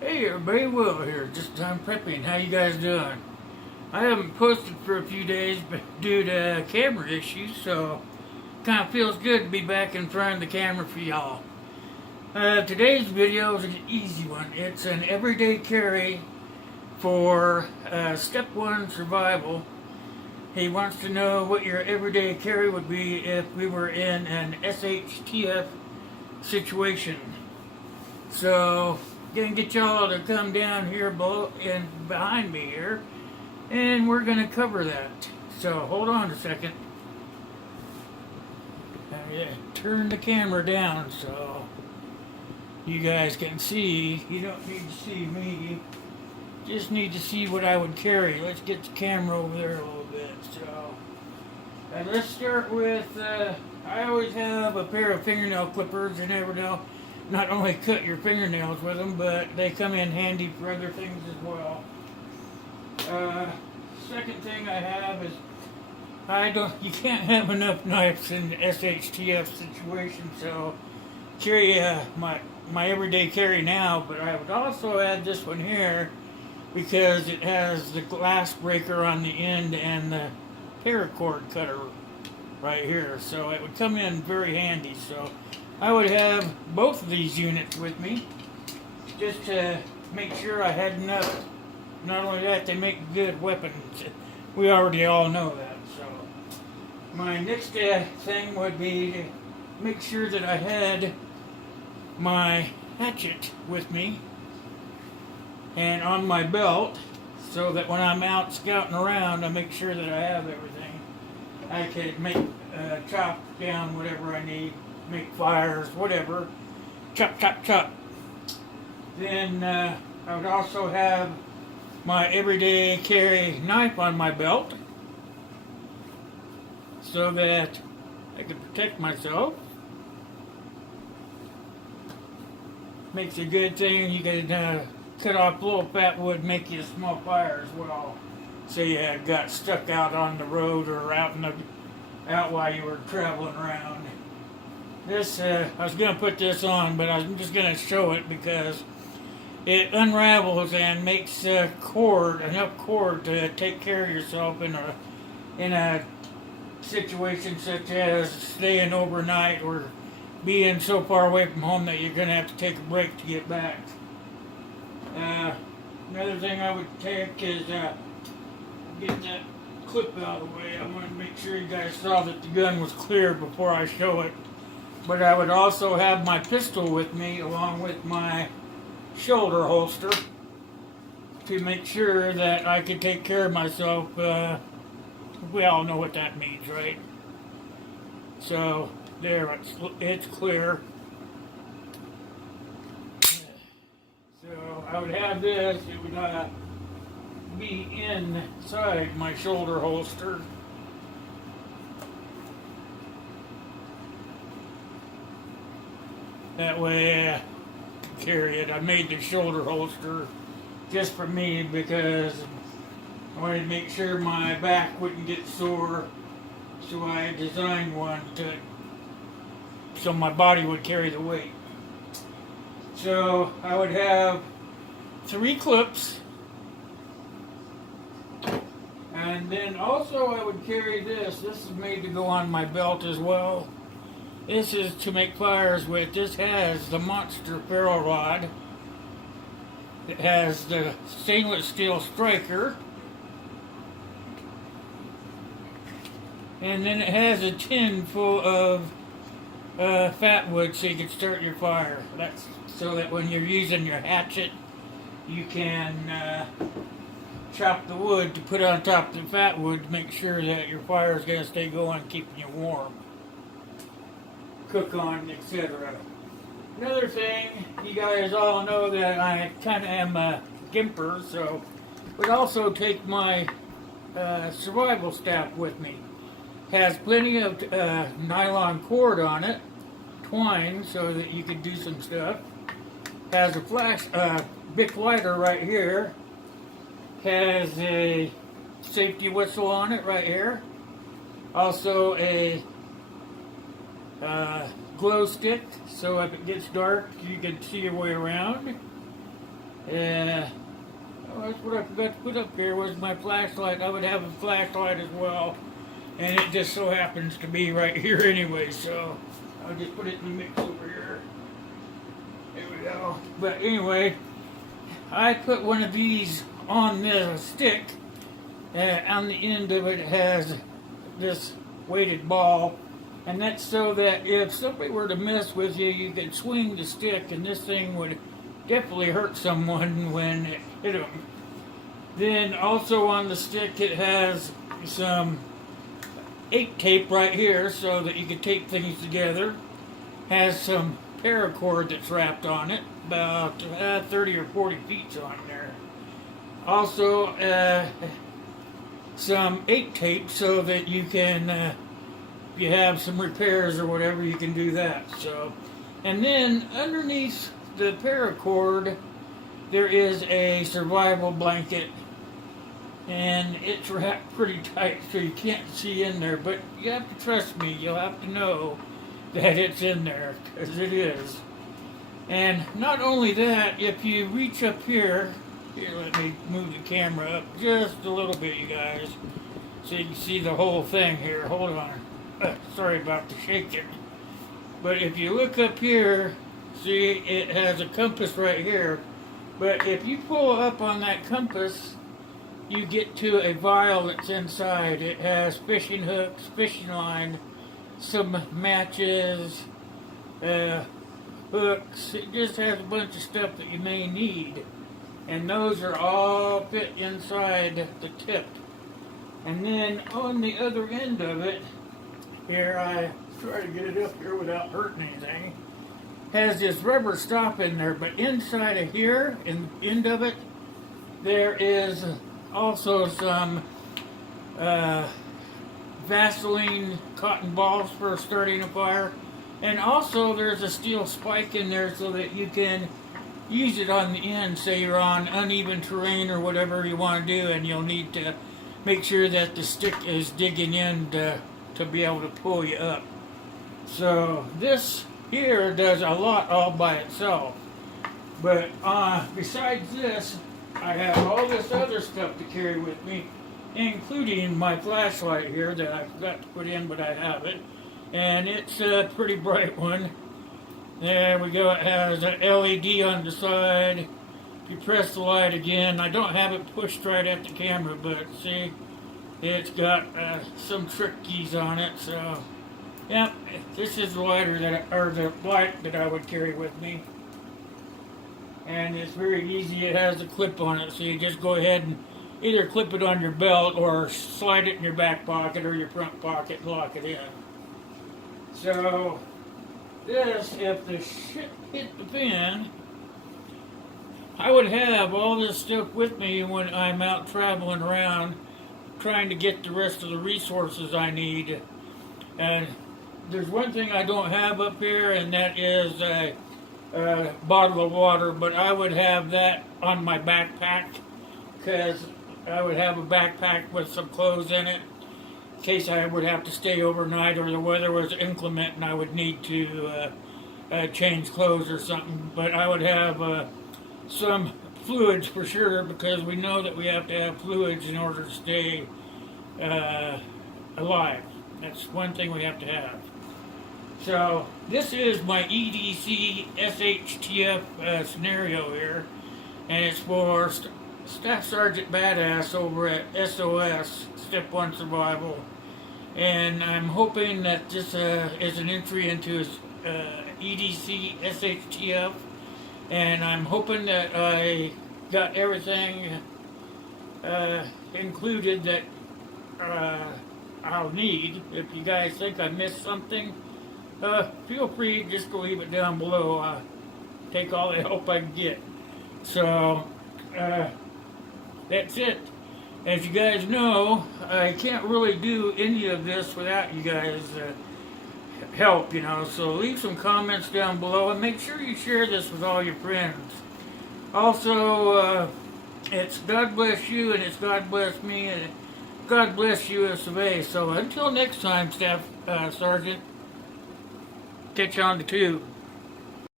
Hey everybody, Will here, just time prepping. How you guys doing? I haven't posted for a few days due to camera issues, so kind of feels good to be back in front of the camera for y'all. Today's video is an easy one. It's an everyday carry for step 1 survival. He wants to know what your everyday carry would be if we were in an SHTF situation. So, gonna get y'all to come down here below and behind me here, and we're gonna cover that. So hold on a second. Turn the camera down so you guys can see. You don't need to see me, just need to see what I would carry. Let's get the camera over there a little bit. So let's start with I always have a pair of fingernail clippers. You never know, not only cut your fingernails with them, but they come in handy for other things as well. Second thing I have is you can't have enough knives in the SHTF situation, so carry my everyday carry now, but I would also add this one here because it has the glass breaker on the end and the paracord cutter right here, so it would come in very handy. So I would have both of these units with me just to make sure I had enough. Not only that, they make good weapons. We already all know that. So my next thing would be to make sure that I had my hatchet with me and on my belt, so that when I'm out scouting around, I make sure that I have everything. I could chop down whatever I need, make fires, whatever. Chop, chop, chop. Then I would also have my everyday carry knife on my belt so that I can protect myself. Makes a good thing. You can cut off little fat wood, make you a small fire as well. So you got stuck out on the road or out while you were traveling around. This I was going to put this on, but I'm just going to show it because it unravels and makes enough cord to take care of yourself in a situation such as staying overnight or being so far away from home that you're going to have to take a break to get back. Another thing I would take is get that clip out of the way. I want to make sure you guys saw that the gun was clear before I show it. But I would also have my pistol with me along with my shoulder holster to make sure that I could take care of myself. We all know what that means, right? So there, it's clear. So I would have this. It would be inside my shoulder holster. That way I can carry it. I made the shoulder holster just for me because I wanted to make sure my back wouldn't get sore. So I designed one so my body would carry the weight. So I would have 3 clips, and then also I would carry this. This is made to go on my belt as well. This is to make fires with. This has the monster ferro rod. It has the stainless steel striker. And then it has a tin full of fat wood so you can start your fire. That's so that when you're using your hatchet, you can chop the wood to put on top of the fat wood to make sure that your fire is going to stay going, keeping you warm. Cook on, etc. Another thing, you guys all know that I kind of am a gimper, so I would also take my survival staff with me. Has plenty of nylon cord on it, twine, so that you can do some stuff. Has a Bic lighter right here. Has a safety whistle on it right here. Also a glow stick, so if it gets dark, you can see your way around. Oh, that's what I forgot to put up here was my flashlight. I would have a flashlight as well, and it just so happens to be right here anyway, so I'll just put it in the mix over here. There we go. But anyway, I put one of these on the stick. On the end of it has this weighted ball, and that's so that if somebody were to mess with you, you could swing the stick, and this thing would definitely hurt someone when it hit them. Then also on the stick it has some 8 tape right here so that you can tape things together. Has some paracord that's wrapped on it, about 30 or 40 feet on there. Also some 8 tape so that you can, if you have some repairs or whatever, you can do that. So, and then underneath the paracord there is a survival blanket, and it's wrapped pretty tight so you can't see in there, but you have to trust me, you'll have to know that it's in there, because it is. And not only that, if you reach up here, let me move the camera up just a little bit, you guys, so you can see the whole thing here. Hold on. Sorry about the shaking. But if you look up here, see, it has a compass right here. But if you pull up on that compass, you get to a vial that's inside. It has fishing hooks, fishing line, some matches, hooks. It just has a bunch of stuff that you may need. And those are all fit inside the tip. And then on the other end of it, here, I try to get it up here without hurting anything, has this rubber stop in there, but inside of here, in the end of it, there is also some Vaseline cotton balls for starting a fire, and also there's a steel spike in there so that you can use it on the end, say you're on uneven terrain or whatever you want to do, and you'll need to make sure that the stick is digging in to be able to pull you up. So this here does a lot all by itself, but besides this, I have all this other stuff to carry with me, including my flashlight here that I forgot to put in, but I have it, and it's a pretty bright one. There we go. It has an LED on the side. If you press the light again, I don't have it pushed right at the camera, but see, it's got some trick keys on it. So, yeah, this is the lighter the light that I would carry with me, and it's very easy. It has a clip on it, so you just go ahead and either clip it on your belt or slide it in your back pocket or your front pocket and lock it in. So this, if the shit hit the fan, I would have all this stuff with me when I'm out traveling around trying to get the rest of the resources I need. And there's one thing I don't have up here, and that is a bottle of water, but I would have that on my backpack, because I would have a backpack with some clothes in it in case I would have to stay overnight or the weather was inclement and I would need to change clothes or something. But I would have some fluids for sure, because we know that we have to have fluids in order to stay alive. That's one thing we have to have. So this is my EDC SHTF scenario here, and it's for Staff Sergeant Badass over at SOS, Step 1 Survival. And I'm hoping that this is an entry into his EDC SHTF, and I'm hoping that I got everything included that I'll need. If you guys think I missed something, feel free just to leave it down below. Take all the help I can get. So, that's it. As you guys know, I can't really do any of this without you guys' help, you know. So leave some comments down below, and make sure you share this with all your friends. Also, it's God bless you, and it's God bless me, and God bless US of A. So until next time, Staff Sergeant, catch you on the tube.